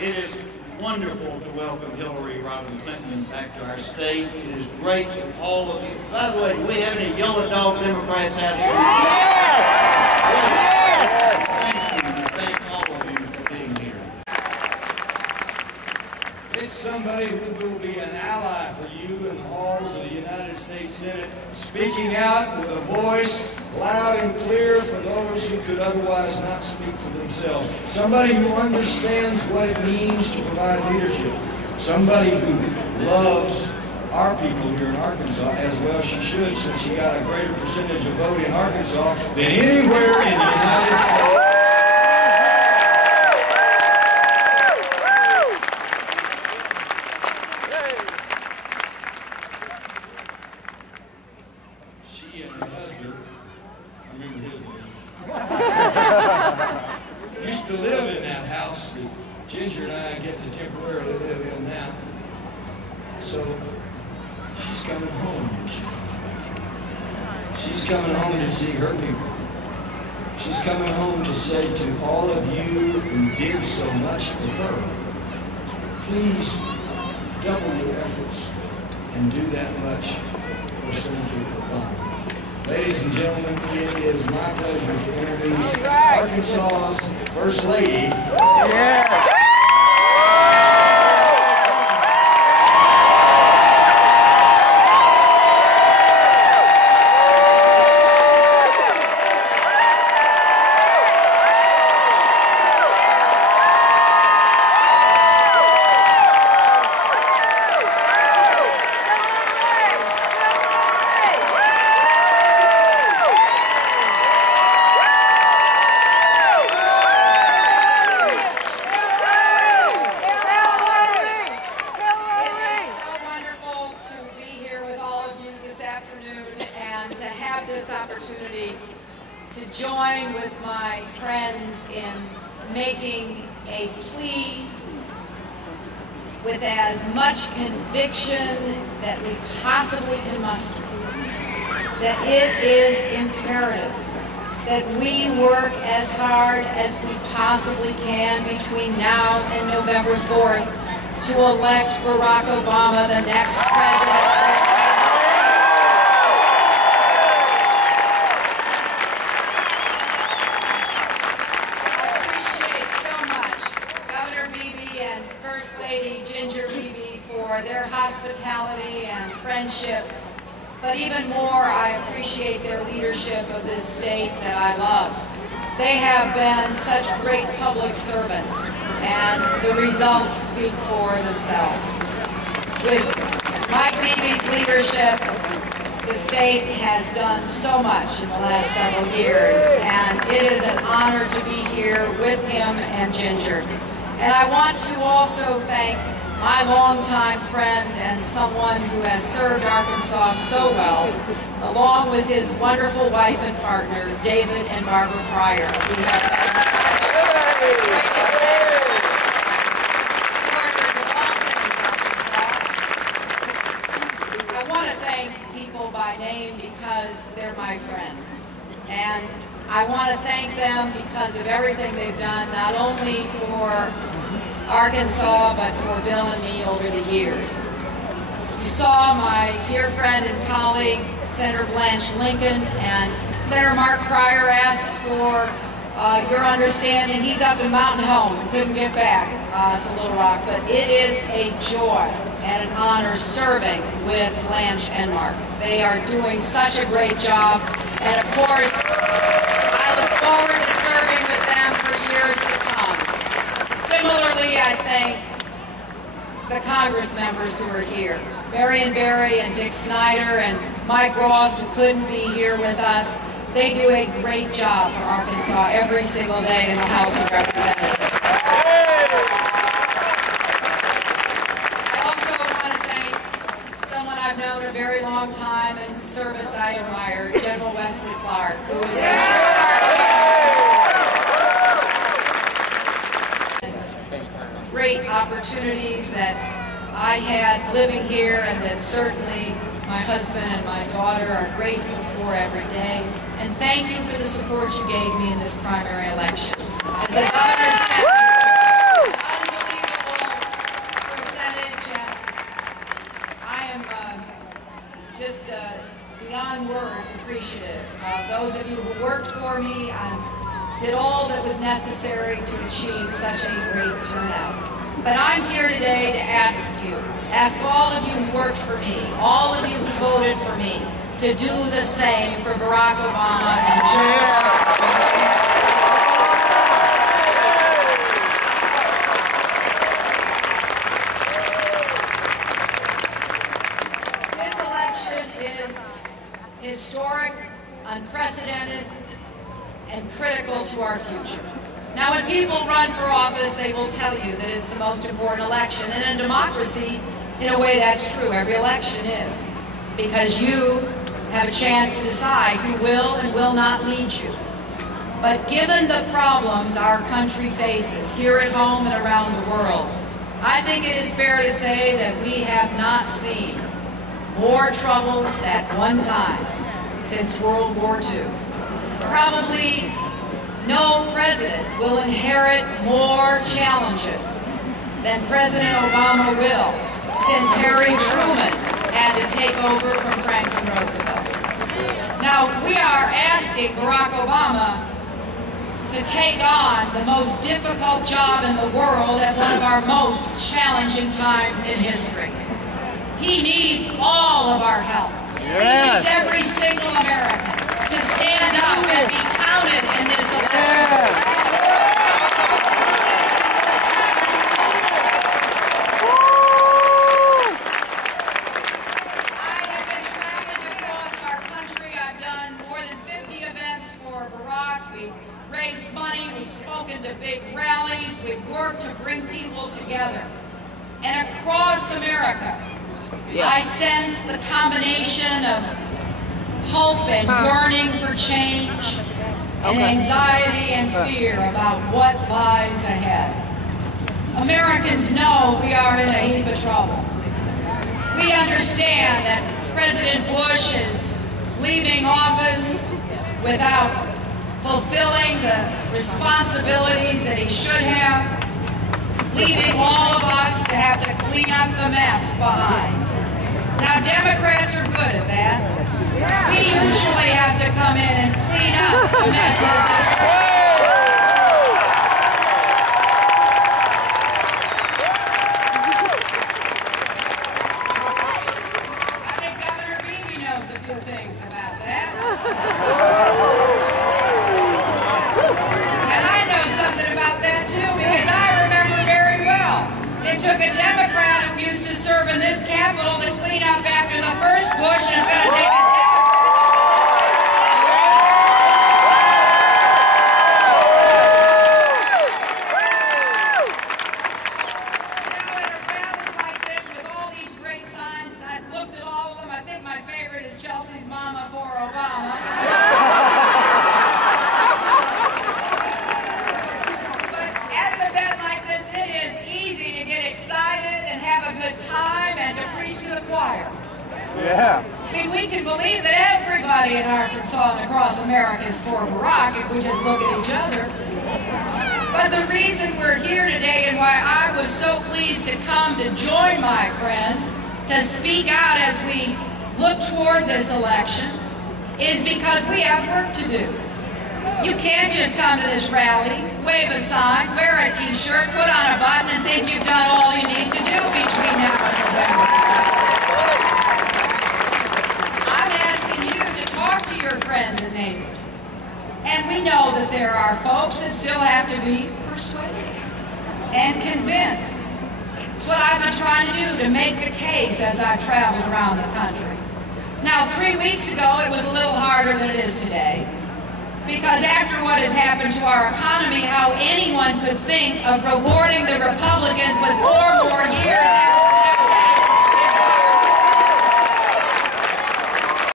It is wonderful to welcome Hillary Rodham Clinton back to our state. It is great that all of you. By the way, do we have any yellow dog Democrats out here? Yes! Thank you. Thank all of you for being here. It's somebody who will be an ally for you in the halls of the United States Senate, speaking out with a voice loud and clear for those who could otherwise not speak for themselves. Somebody who understands what it means to provide leadership. Somebody who loves our people here in Arkansas, as well she should, since she got a greater percentage of vote in Arkansas than anywhere in the United States. She and her husband, I remember his name, used to live in that house that Ginger and I get to temporarily live in now. So she's coming home. She's coming home to see her people. She's coming home to say to all of you who did so much for her, please double your efforts and do that much for Senator Obama. Ladies and gentlemen, it is my pleasure to introduce Arkansas's First Lady. Yeah. This opportunity to join with my friends in making a plea with as much conviction that we possibly can muster, that it is imperative that we work as hard as we possibly can between now and November 4th to elect Barack Obama the next president. First Lady Beebe for their hospitality and friendship, but even more I appreciate their leadership of this state that I love. They have been such great public servants, and the results speak for themselves. With Mike Beebe's leadership, the state has done so much in the last several years, and it is an honor to be here with him and Ginger. And I want to also thank my longtime friend and someone who has served Arkansas so well, along with his wonderful wife and partner, David and Barbara Pryor, who have been such great supporters of all things Arkansas. I want to thank people by name because they're my friends. And I want to thank them because of everything they've done, not only for Arkansas, but for Bill and me over the years. You saw my dear friend and colleague, Senator Blanche Lincoln, and Senator Mark Pryor asked for your understanding. He's up in Mountain Home and couldn't get back to Little Rock, but it is a joy and an honor serving with Blanche and Mark. They are doing such a great job, and of course, I look forward to serving with them for years to come. Similarly, I thank the Congress members who are here, Marion Barry and Vic Snyder and Mike Ross, who couldn't be here with us. They do a great job for Arkansas every single day in the House of Representatives. I also want to thank someone I've known a very long time and whose service I admire, General Wesley Clark, who is a great opportunities that I had living here and that certainly my husband and my daughter are grateful for every day. And thank you for the support you gave me in this primary election. As the governor said, it was an unbelievable appreciative of those of you who worked for me and did all that was necessary to achieve such a great turnout. But I'm here today to ask all of you who worked for me, all of you who voted for me, to do the same for Barack Obama and Joe. Historic, unprecedented, and critical to our future. Now, when people run for office, they will tell you that it's the most important election. And in democracy, in a way, that's true. Every election is. Because you have a chance to decide who will and will not lead you. But given the problems our country faces, here at home and around the world, I think it is fair to say that we have not seen more troubles at one time since World War II. Probably no president will inherit more challenges than President Obama will, since Harry Truman had to take over from Franklin Roosevelt. Now, we are asking Barack Obama to take on the most difficult job in the world at one of our most challenging times in history. He needs all of our help. Yes. He needs every single American to stand up and be counted in this election. Yes. I have been traveling across our country. I've done more than 50 events for Barack. We've raised money. We've spoken to big rallies. We've worked to bring people together. And across America, yeah, I sense the combination of hope and yearning for change, and anxiety and fear about what lies ahead. Americans know we are in a heap of trouble. We understand that President Bush is leaving office without fulfilling the responsibilities that he should have, leaving all of us to have to clean up the mess behind. Now, Democrats are good at that. We usually have to come in and clean up the messes that I think Governor Beebe knows a few things about that. And I know something about that, too, because I remember very well. It took a Democrat who used to serve in this Capitol to clean up after the first Bush, and it's going to take a Democrat. Now, at a rally like this, with all these great signs, I've looked at all of them. I think my favorite is Chelsea's Mama for Obama. But at an event like this, it is easy to get excited and have a good time and to preach to the choir. Yeah. I mean, we can believe that everybody in Arkansas and across America is for Barack if we just look at each other. But the reason we're here today and why I was so pleased to come to join my friends to speak out as we look toward this election is because we have work to do. You can't just come to this rally, wave a sign, wear a t-shirt, put on a button, and think you've done all you need to do between now and November. I'm asking you to talk to your friends and neighbors. And we know that there are folks that still have to be persuaded and convinced. It's what I've been trying to do, to make the case as I've traveled around the country. Now, 3 weeks ago, it was a little harder than it is today. Because after what has happened to our economy, how anyone could think of rewarding the Republicans with 4 more years